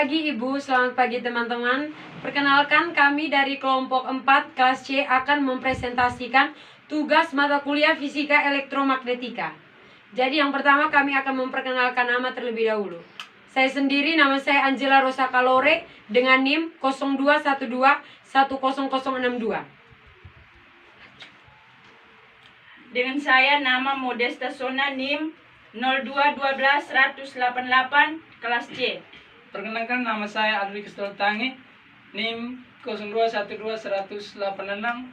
pagi Ibu, selamat pagi teman-teman. Perkenalkan, kami dari kelompok 4 kelas C akan mempresentasikan tugas mata kuliah Fisika Elektromagnetika. Jadi yang pertama kami akan memperkenalkan nama terlebih dahulu. Saya sendiri, nama saya Angela Rosa Kalore dengan NIM 0212100062. Dengan saya nama Modesta Sona NIM 0212188 kelas C. Perkenalkan, nama saya Adli Kistoltangi NIM 02121086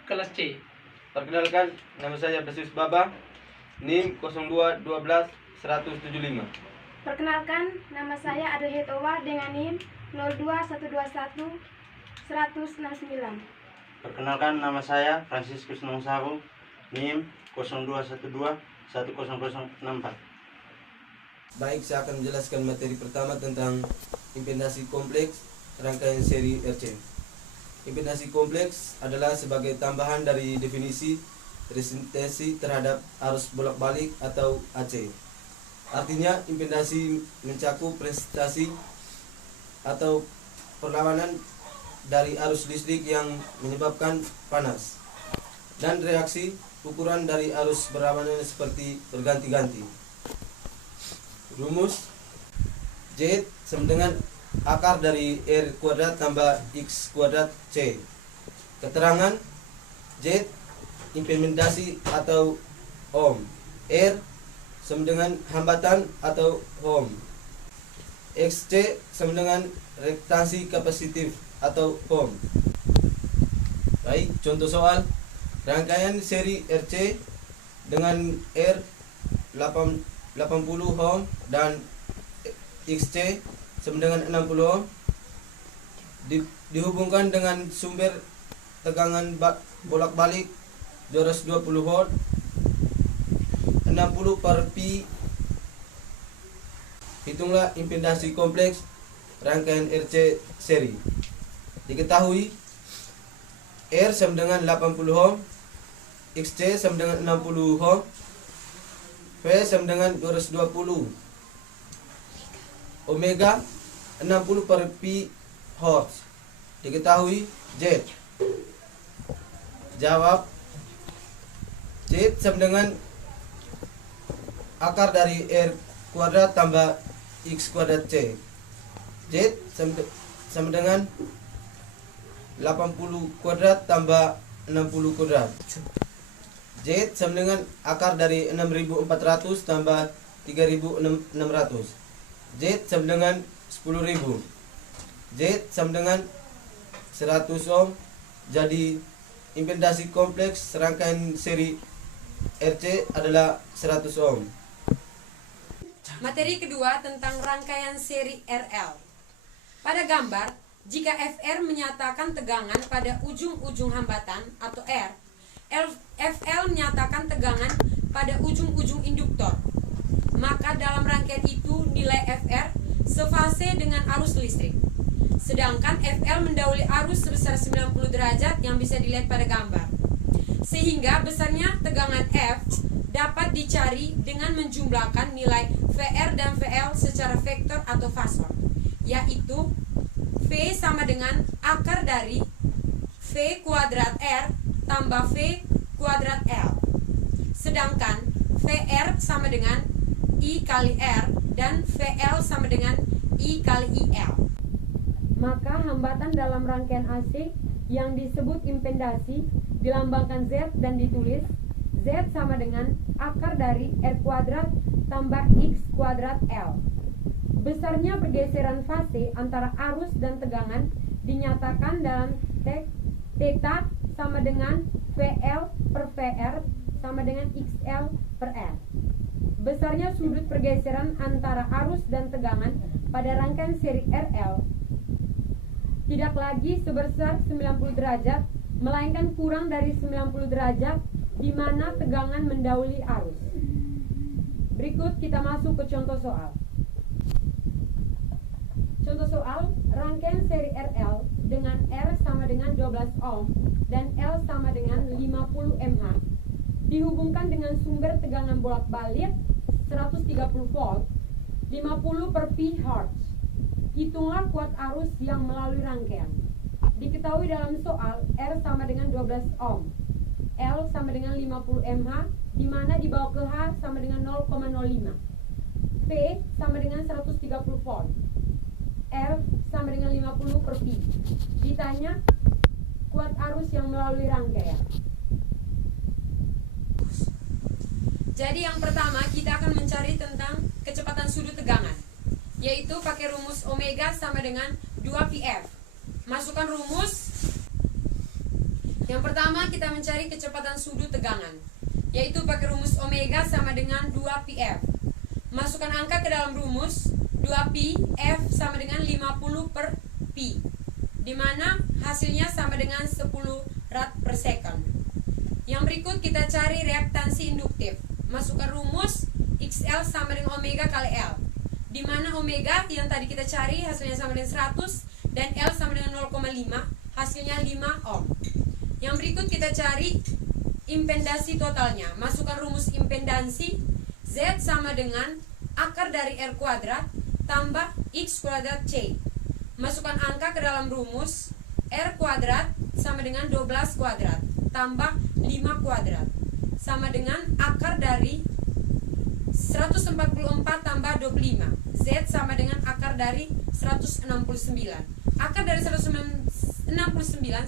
kelas C. Perkenalkan, nama saya Basius Baba NIM 02121175. Perkenalkan, nama saya Adel Hetowa dengan NIM 021211069. Perkenalkan, nama saya Franciscus Nongsaru NIM 0212100064. Baik, saya akan menjelaskan materi pertama tentang impedasi kompleks rangkaian seri RC. Impedasi kompleks adalah sebagai tambahan dari definisi resistensi terhadap arus bolak-balik atau AC. Artinya, impedasi mencakup prestasi atau perlawanan dari arus listrik yang menyebabkan panas dan reaksi ukuran dari arus berlawanan seperti berganti-ganti. Rumus: Z sama dengan akar dari R kuadrat tambah X kuadrat C. Keterangan: Z impedasi atau ohm, R sama dengan hambatan atau ohm, XC sama dengan reaktansi kapasitif atau ohm. Baik, contoh soal. Rangkaian seri RC dengan R 80 ohm dan XC sama dengan 60 ohm dihubungkan dengan sumber tegangan bolak-balik 220 volt 60 per pi. Hitunglah impedasi kompleks rangkaian RC seri. Diketahui R sama dengan 80 ohm, XC sama dengan 60 ohm, V sama dengan 220, omega 60 per pi hertz. Diketahui Z. Jawab: Z sama dengan akar dari R kuadrat tambah X kuadrat C. Z sama dengan 80 kuadrat tambah 60 kuadrat. Z sama dengan akar dari 6400 tambah 3600. Z sama dengan 10.000. Z sama dengan 100 ohm. Jadi impedasi kompleks rangkaian seri RC adalah 100 ohm. Materi kedua tentang rangkaian seri RL. Pada gambar, jika FR menyatakan tegangan pada ujung-ujung hambatan atau R, FL menyatakan tegangan pada ujung-ujung induktor, maka dalam rangkaian itu nilai FR sefase dengan arus listrik. Sedangkan FL mendahului arus sebesar 90 derajat yang bisa dilihat pada gambar. Sehingga besarnya tegangan F dapat dicari dengan menjumlahkan nilai VR dan VL secara vektor atau fasor, yaitu V sama dengan akar dari V kuadrat R tambah V kuadrat L. Sedangkan VR sama dengan I kali R dan VL sama dengan I kali IL. Maka hambatan dalam rangkaian AC yang disebut impedasi dilambangkan Z dan ditulis Z sama dengan akar dari R kuadrat tambah X kuadrat L. Besarnya pergeseran fase antara arus dan tegangan dinyatakan dalam teks theta sama dengan VL per VR sama dengan XL per R. Besarnya sudut pergeseran antara arus dan tegangan pada rangkaian seri RL tidak lagi sebesar 90 derajat, melainkan kurang dari 90 derajat di mana tegangan mendahului arus. Berikut kita masuk ke contoh soal. Contoh soal, rangkaian seri RL dengan R sama dengan 12 ohm dan L sama dengan 50 mH dihubungkan dengan sumber tegangan bolak-balik 130 volt 50 per pi hertz. Hitunglah kuat arus yang melalui rangkaian. Diketahui dalam soal R sama dengan 12 ohm, L sama dengan 50 mH, di mana dibawa ke H sama dengan 0,05, V sama dengan 130 volt, R sama dengan 50 per pi. Ditanya kuat arus yang melalui rangkaian. Jadi yang pertama kita akan mencari tentang kecepatan sudut tegangan, yaitu pakai rumus omega sama dengan 2πf. Masukkan rumus. Yang pertama kita mencari kecepatan sudut tegangan, yaitu pakai rumus omega sama dengan 2πf. Masukkan angka ke dalam rumus. 2pi F sama dengan 50 per pi, di mana hasilnya sama dengan 10 rad per second. Yang berikut kita cari reaktansi induktif. Masukkan rumus XL sama dengan omega kali L, di mana omega yang tadi kita cari hasilnya sama dengan 100 dan L sama dengan 0,5, hasilnya 5 ohm. Yang berikut kita cari impedansi totalnya. Masukkan rumus impedansi. Z sama dengan akar dari R kuadrat tambah X kuadrat C. Masukkan angka ke dalam rumus. R kuadrat sama dengan 12 kuadrat tambah 5 kuadrat sama dengan akar dari 144 tambah 25. Z sama dengan akar dari 169. Akar dari 169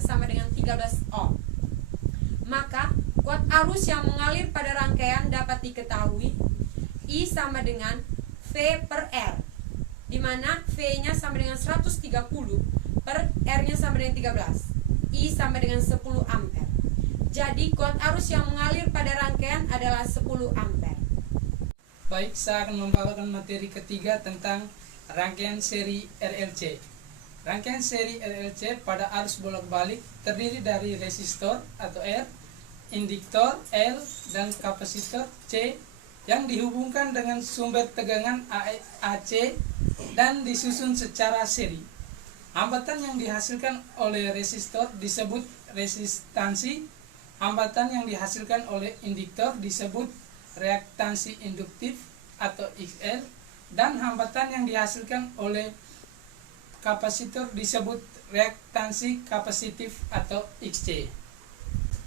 sama dengan 13 ohm. Maka kuat arus yang mengalir pada rangkaian dapat diketahui I sama dengan V per R, di mana V-nya sama dengan 130 per R-nya sama dengan 13. I sama dengan 10 ampere. Jadi kuat arus yang mengalir pada rangkaian adalah 10 ampere. Baik, saya akan membawakan materi ketiga tentang rangkaian seri RLC. Rangkaian seri RLC pada arus bolak-balik terdiri dari resistor atau R, induktor L, dan kapasitor C yang dihubungkan dengan sumber tegangan AC dan disusun secara seri. Hambatan yang dihasilkan oleh resistor disebut resistansi. Hambatan yang dihasilkan oleh induktor disebut reaktansi induktif atau XL, dan hambatan yang dihasilkan oleh kapasitor disebut reaktansi kapasitif atau XC.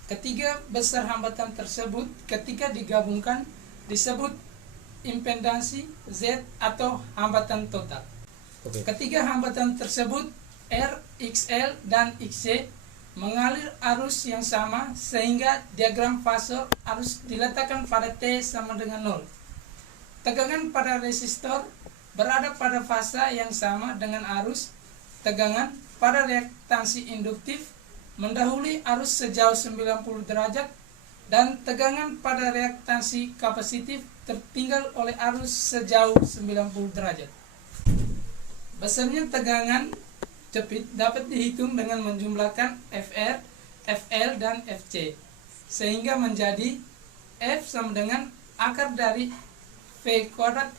Ketiga besar hambatan tersebut ketika digabungkan disebut impedansi Z atau hambatan total. Ketiga hambatan tersebut R, XL, dan XC mengalir arus yang sama sehingga diagram fase arus diletakkan pada T sama dengan 0. Tegangan pada resistor berada pada fase yang sama dengan arus. Tegangan pada reaktansi induktif mendahului arus sejauh 90 derajat dan tegangan pada reaktansi kapasitif tertinggal oleh arus sejauh 90 derajat. Besarnya tegangan jepit dapat dihitung dengan menjumlahkan FR, FL, dan FC, sehingga menjadi F sama dengan akar dari V kuadrat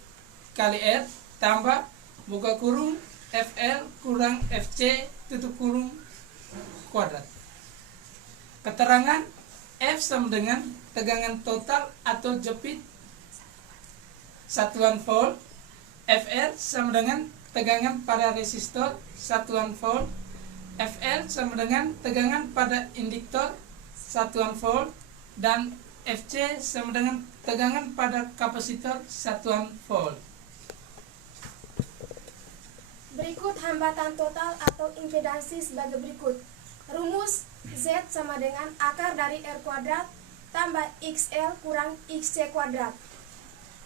kali R tambah buka kurung FL kurang FC tutup kurung kuadrat. Keterangan F sama dengan tegangan total atau jepit satuan volt, FR sama dengan tegangan pada resistor satuan volt, FL sama dengan tegangan pada induktor satuan volt, dan FC sama dengan tegangan pada kapasitor satuan volt. Berikut hambatan total atau impedansi sebagai berikut. Rumus Z sama dengan akar dari R kuadrat tambah XL kurang XC kuadrat.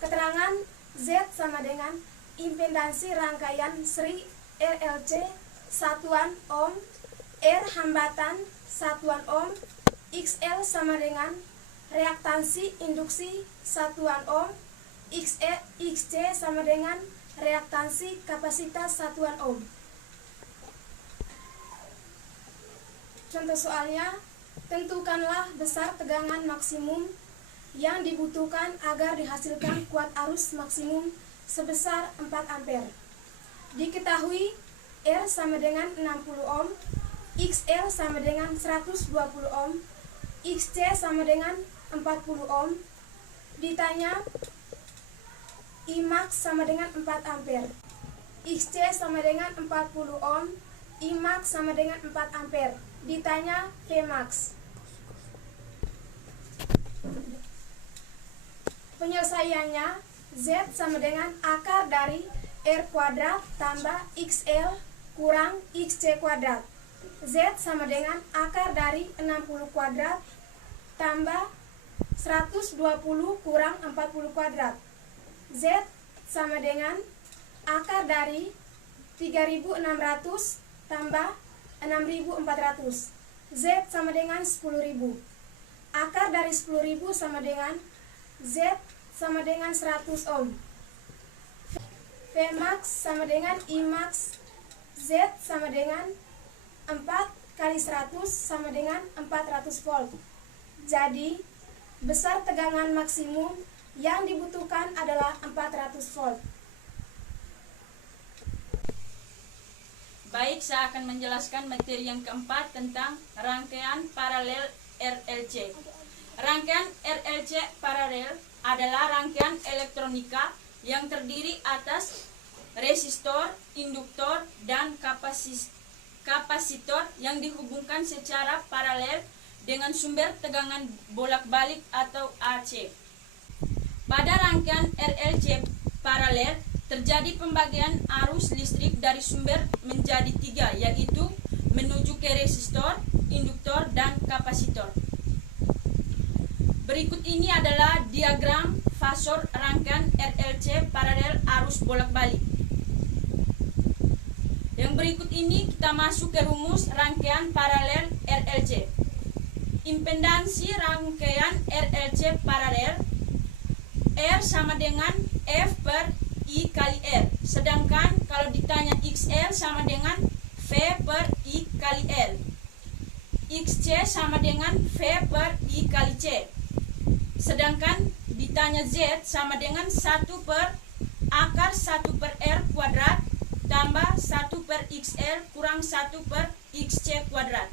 Keterangan Z sama dengan impedansi rangkaian seri RLC satuan ohm, R hambatan satuan ohm, XL sama dengan reaktansi induksi satuan ohm, XC sama dengan reaktansi kapasitas satuan ohm. Contoh soalnya, tentukanlah besar tegangan maksimum yang dibutuhkan agar dihasilkan kuat arus maksimum sebesar 4 ampere. Diketahui R sama dengan 60 ohm, XL sama dengan 120 ohm, XC sama dengan 40 ohm. Ditanya I max sama dengan 4 ampere. XC sama dengan 40 ohm, Imax sama dengan 4 ampere. Ditanya Vmax. Penyelesaiannya, Z sama dengan akar dari R kuadrat tambah XL kurang XC kuadrat. Z sama dengan akar dari 60 kuadrat tambah 120 kurang 40 kuadrat. Z sama dengan akar dari 3600 tambah 6400. Z sama dengan 10.000. Akar dari 10.000 sama dengan Z sama dengan 100 ohm. Vmax sama dengan Imax. Z sama dengan 4 kali 100 sama dengan 400 volt. Jadi, besar tegangan maksimum yang dibutuhkan adalah 400 volt. Baik, saya akan menjelaskan materi yang keempat tentang rangkaian paralel RLC. Rangkaian RLC paralel adalah rangkaian elektronika yang terdiri atas resistor, induktor, dan kapasitor yang dihubungkan secara paralel dengan sumber tegangan bolak-balik atau AC. Pada rangkaian RLC paralel terjadi pembagian arus listrik dari sumber menjadi 3, yaitu menuju ke resistor, induktor, dan kapasitor. Berikut ini adalah diagram fasor rangkaian RLC paralel arus bolak-balik. Yang berikut ini kita masuk ke rumus rangkaian paralel RLC. Impedansi rangkaian RLC paralel R sama dengan F per I kali R. Sedangkan kalau ditanya XL sama dengan V per I kali L. XC sama dengan V per I kali C. Sedangkan ditanya Z sama dengan 1 per akar 1 per R kuadrat tambah 1 per XL kurang 1 per XC kuadrat.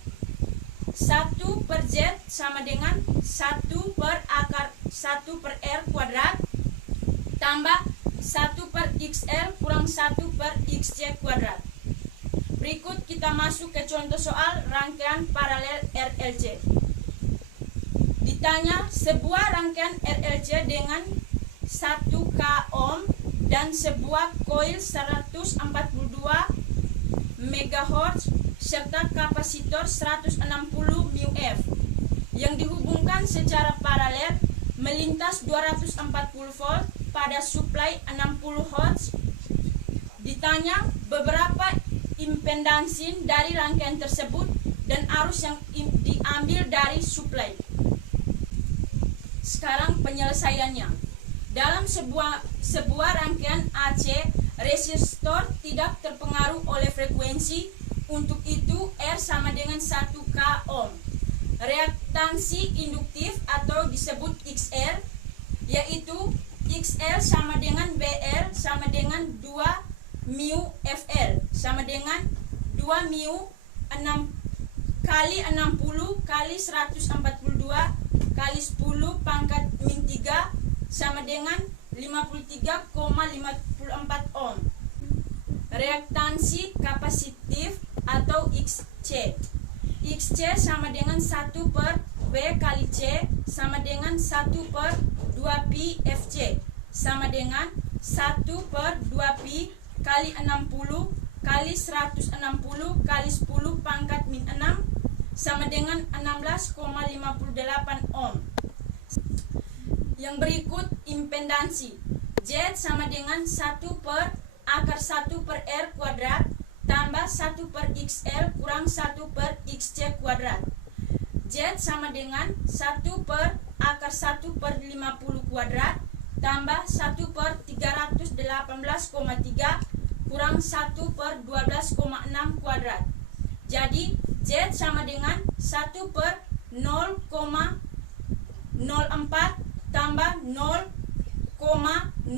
1 per Z sama dengan 1 per akar 1 per R kuadrat tambah 1 per XL kurang 1 per XC kuadrat. Berikut kita masuk ke contoh soal rangkaian paralel RLC. Ditanya sebuah rangkaian RLC dengan 1K ohm dan sebuah koil 142 MHz serta kapasitor 160 μF yang dihubungkan secara paralel melintas 240 volt pada suplai 60 Hz. Ditanya beberapa impedansi dari rangkaian tersebut dan arus yang diambil dari suplai. Sekarang penyelesaiannya. Dalam sebuah rangkaian AC, resistor tidak terpengaruh oleh frekuensi. Untuk itu R sama dengan 1K ohm. Reaktansi induktif atau disebut XL, yaitu XL sama dengan BL sama dengan 2 mu FL sama dengan 2 mu 6 kali 60 kali 142 kali 10 pangkat min 3 sama dengan 53,54 ohm. Reaktansi kapasitif atau XC. XC sama dengan 1 per V kali C sama dengan 1 per 2pi FC sama dengan 1 per 2pi kali 60 kali 160 kali 10 pangkat min 6 sama dengan 16,58 ohm. Yang berikut impedansi. Z sama dengan 1 per akar 1 per R kuadrat tambah 1 per XL kurang 1 per XC kuadrat. Z sama dengan 1 per akar 1 per 50 kuadrat tambah 1 per 318,3 kurang 1 per 12,6 kuadrat. Jadi Z sama dengan 1 per 0,04 tambah 0,058.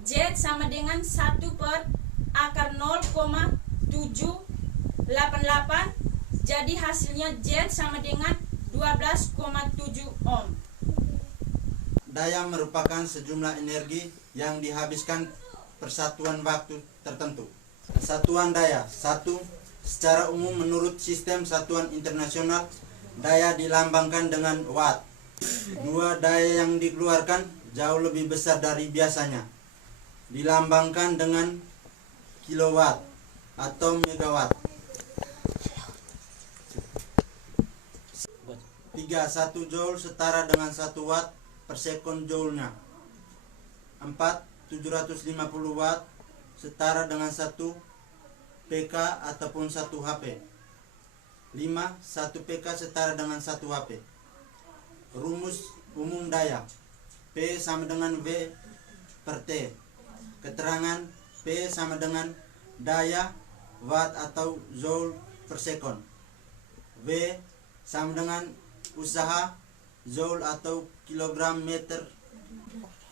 Z sama dengan 1 per akar 0,788. Jadi hasilnya Z sama dengan 12,7 ohm. Daya merupakan sejumlah energi yang dihabiskan persatuan waktu tertentu. Satuan daya. 1. Secara umum menurut sistem satuan internasional, daya dilambangkan dengan watt. 2. Daya yang dikeluarkan jauh lebih besar dari biasanya, dilambangkan dengan kilowatt atau megawatt. 3. 1 joule setara dengan 1 watt per sekon joule-nya. 4. 750 watt setara dengan 1 PK ataupun 1 HP. 5. 1 PK setara dengan 1 HP. Rumus umum daya. P sama dengan V per T. Keterangan P sama dengan daya watt atau joule per sekon. V sama dengan usaha joule atau kilogram meter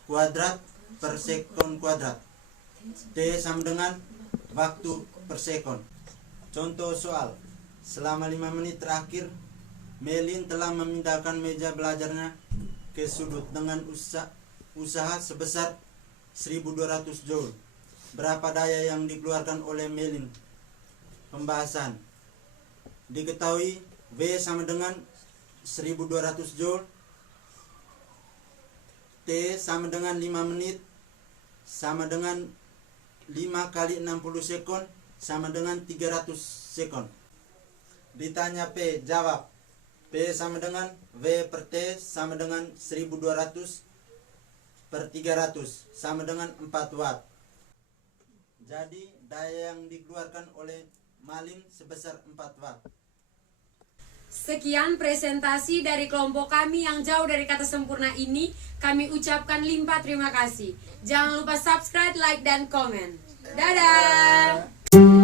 kuadrat per sekon kuadrat. T sama dengan waktu per sekon. Contoh soal. Selama 5 menit terakhir, Melin telah memindahkan meja belajarnya ke sudut dengan usaha sebesar 1200 joule. Berapa daya yang dikeluarkan oleh Melin? Pembahasan. Diketahui V sama dengan 1200 joule, T sama dengan 5 menit, sama dengan 5 kali 60 sekon, sama dengan 300 sekon. Ditanya P, jawab. P sama dengan V per T sama dengan 1200 per 300, sama dengan 4 watt. Jadi daya yang dikeluarkan oleh Malin sebesar 4 watt. Sekian presentasi dari kelompok kami yang jauh dari kata sempurna ini. Kami ucapkan limpah terima kasih. Jangan lupa subscribe, like, dan komen. Dadah!